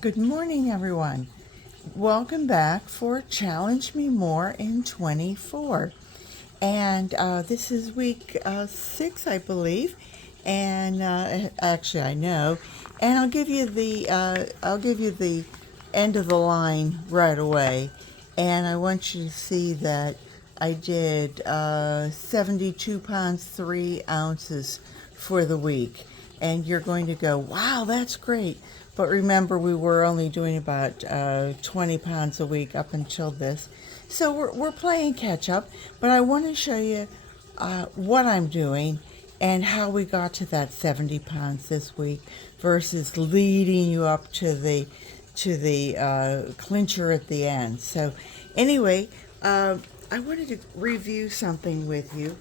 Good morning, everyone. Welcome back for Challenge Me More in 24. And this is week 6, I believe. And actually, I know. And I'll give you the end of the line right away. And I want you to see that I did 72 pounds 3 ounces for the week. And you're going to go, wow, that's great. But remember, we were only doing about 20 pounds a week up until this. So we're playing catch up, but I want to show you what I'm doing and how we got to that 70 pounds this week versus leading you up to the clincher at the end. So anyway, I wanted to review something with you,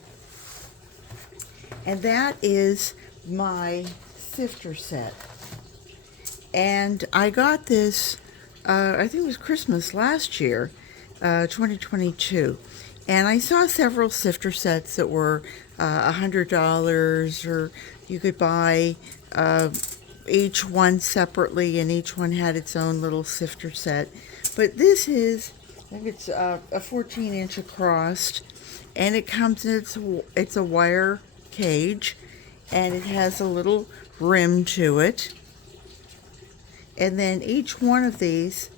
and that is my sifter set. And I got this, I think it was Christmas last year, 2022. And I saw several sifter sets that were $100, or you could buy each one separately, and each one had its own little sifter set. But this is, I think it's a 14-inch across, and it comes in, it's a wire cage, and it has a little rim to it. And then each one of these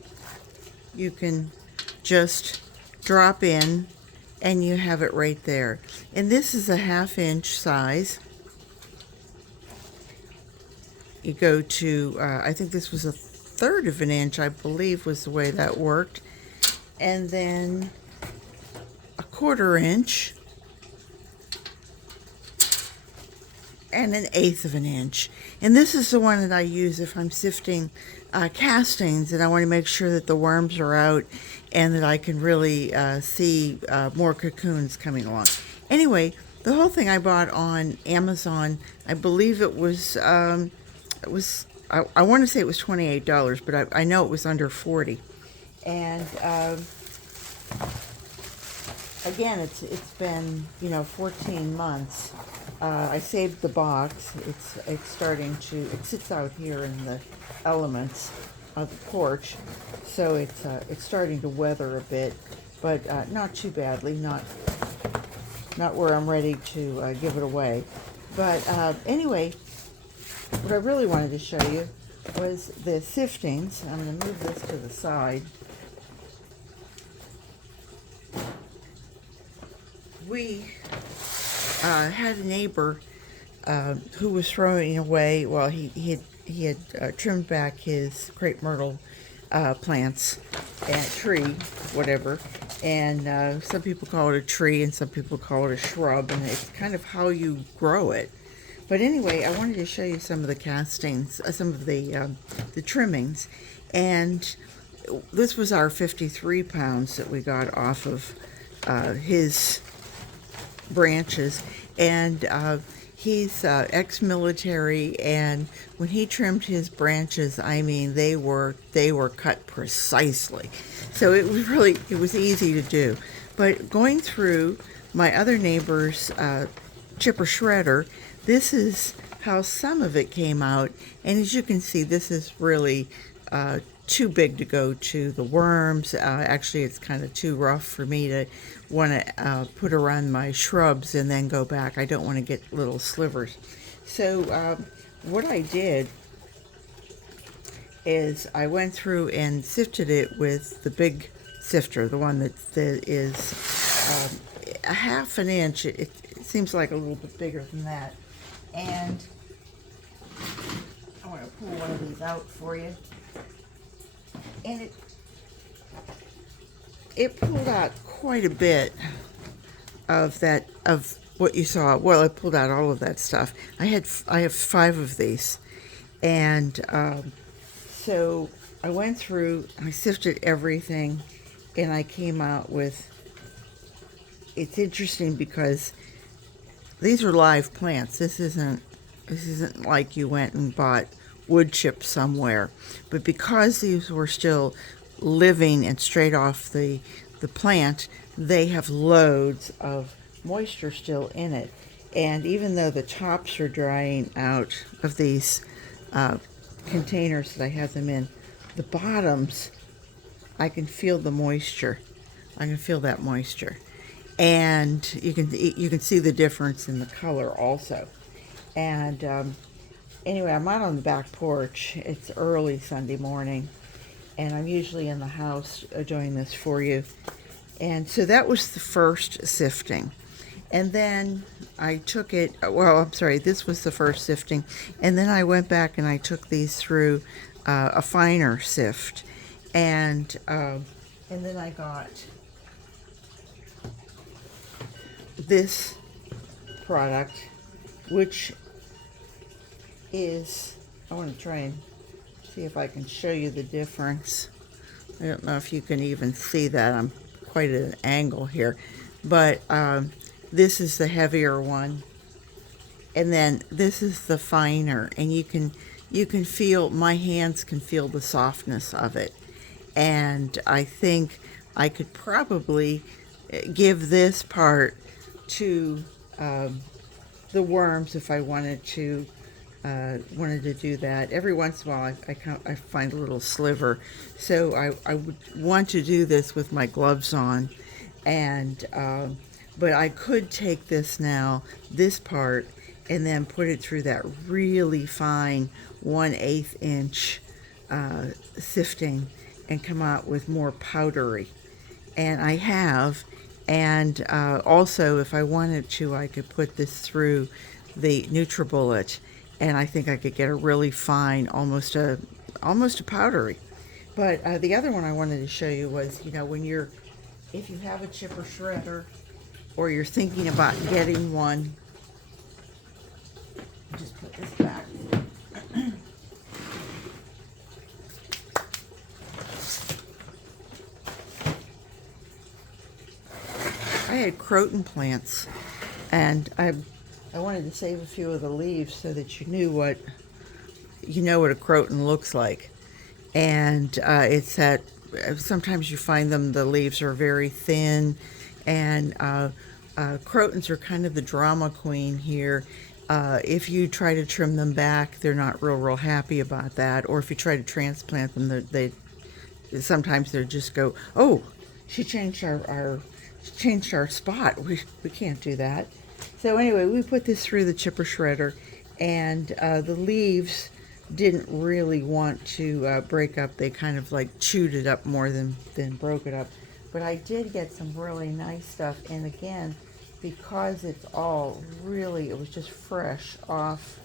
you can just drop in and you have it right there. And this is a 1/2-inch size. You go to, I think this was a 1/3 of an inch, I believe was the way that worked. And then a 1/4 inch. And an 1/8 of an inch. And this is the one that I use if I'm sifting castings and I want to make sure that the worms are out and that I can really see more cocoons coming along. Anyway, the whole thing I bought on Amazon. I believe it was I want to say it was $28, but I know it was under 40. And again, it's been 14 months. I saved the box. It's starting to. It sits out here in the elements of the porch, so it's starting to weather a bit, but not too badly. Not where I'm ready to give it away. But anyway, what I really wanted to show you was the siftings. I'm going to move this to the side. We had a neighbor who was throwing away. Well, he had trimmed back his crepe myrtle plants and tree, whatever. And some people call it a tree, and some people call it a shrub, and it's kind of how you grow it. But anyway, I wanted to show you some of the castings, some of the trimmings, and this was our 53 pounds that we got off of his branches. And he's ex-military, and when he trimmed his branches, I mean, they were cut precisely. So it was easy to do. But going through my other neighbor's chipper shredder, this is how some of it came out. And as you can see, this is really too big to go to the worms. Actually, it's kind of too rough for me to want to put around my shrubs and then go back. I don't want to get little slivers. So what I did is I went through and sifted it with the big sifter, the one that is a 1/2 inch. It seems like a little bit bigger than that. And I want to pull one of these out for you. And it pulled out quite a bit of what you saw. Well, it pulled out all of that stuff. I have 5 of these, and so I went through. I sifted everything, and I came out with. It's interesting because these are live plants. This isn't like you went and bought wood chips somewhere, but because these were still living and straight off the plant, they have loads of moisture still in it. And even though the tops are drying out of these containers that I have them in, the bottoms, I can feel the moisture. I can feel that moisture. And you can see the difference in the color also. And anyway, I'm out on the back porch. It's early Sunday morning, and I'm usually in the house doing this for you. And so that was the first sifting. And then I took it, well, I'm sorry, this was the first sifting. And then I went back and I took these through a finer sift. And then I got this product, which is, I want to try and see if I can show you the difference. I don't know if you can even see that. I'm quite at an angle here. But this is the heavier one, and then this is the finer, and you can feel, my hands can feel the softness of it. And I think I could probably give this part to the worms if I wanted to do that. Every once in a while I find a little sliver, so I would want to do this with my gloves on. And but I could take this now, this part, and then put it through that really fine 1/8 inch sifting and come out with more powdery. And I have, and also if I wanted to, I could put this through the NutriBullet, and I think I could get a really fine, almost a powdery. But the other one I wanted to show you was, if you have a chipper shredder, or you're thinking about getting one, just put this back. I had croton plants, and I wanted to save a few of the leaves so that you know what a croton looks like. And it's that sometimes you find the leaves are very thin, and crotons are kind of the drama queen here. If you try to trim them back, they're not real happy about that. Or if you try to transplant them, they sometimes they just go, "Oh, she changed our spot. We can't do that." So anyway, we put this through the chipper shredder, and the leaves didn't really want to break up. They kind of like chewed it up more than broke it up. But I did get some really nice stuff, and again, because it's all really, it was just fresh off.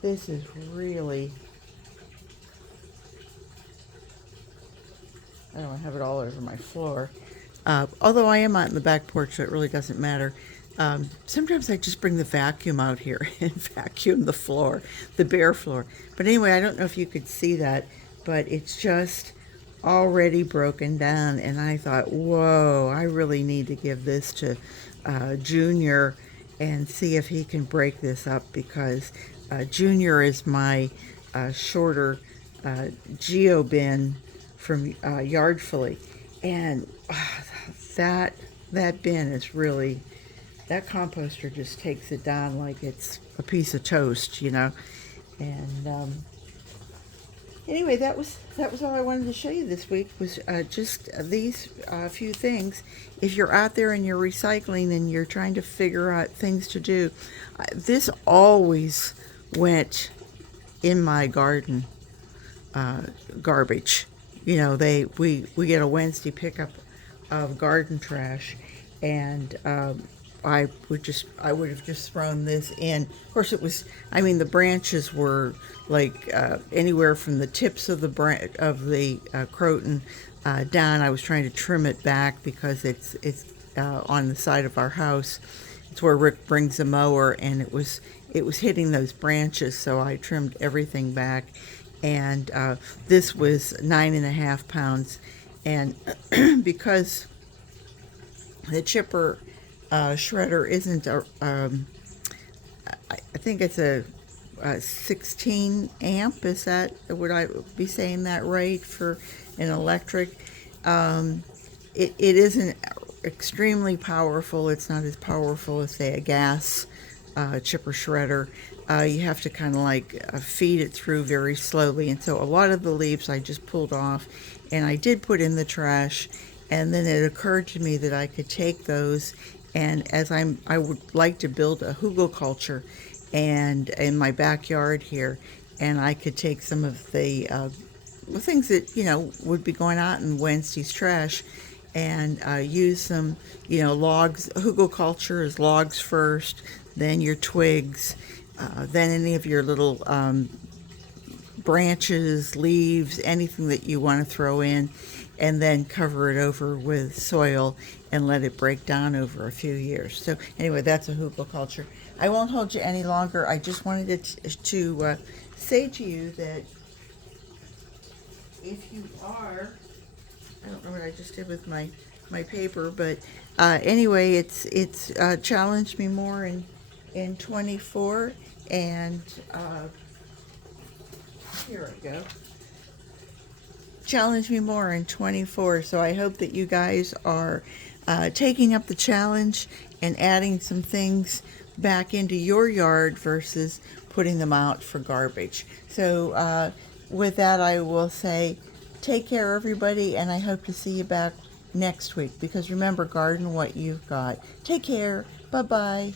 This is really, I don't want to have it all over my floor. Although I am out in the back porch, so it really doesn't matter. Sometimes I just bring the vacuum out here and vacuum the floor, the bare floor. But anyway, I don't know if you could see that, but it's just already broken down. And I thought, whoa, I really need to give this to Junior and see if he can break this up, because Junior is my shorter geobin from Yardfully. And that bin is really, that composter just takes it down like it's a piece of toast, And anyway, that was all I wanted to show you this week, was just these few things. If you're out there and you're recycling and you're trying to figure out things to do, this always went in my garden garbage. We get a Wednesday pickup of garden trash, and I would have just thrown this in. Of course, the branches were like anywhere from the tips of the croton down. I was trying to trim it back because it's on the side of our house. It's where Rick brings the mower, and it was hitting those branches, so I trimmed everything back. And this was 9.5 pounds, and because the chipper shredder isn't I think it's a 16 amp. Would I be saying that right for an electric? It isn't extremely powerful. It's not as powerful as, say, a gas chipper shredder. You have to kind of like feed it through very slowly. And so a lot of the leaves I just pulled off and I did put in the trash. And then it occurred to me that I could take those, and I would like to build a hugelkultur and in my backyard here, and I could take some of the things that would be going out in Wednesday's trash and use some logs. Hugelkultur is logs first, then your twigs, then any of your little branches, leaves, anything that you want to throw in, and then cover it over with soil and let it break down over a few years. So anyway, that's a hugelkultur. I won't hold you any longer. I just wanted to say to you that if you are, I don't know what I just did with my paper, but anyway, it's challenged me more in 24, and here I go. Challenge me more in 24. So I hope that you guys are taking up the challenge and adding some things back into your yard versus putting them out for garbage. So with that, I will say take care, everybody, and I hope to see you back next week, because remember, garden what you've got. Take care. Bye-bye.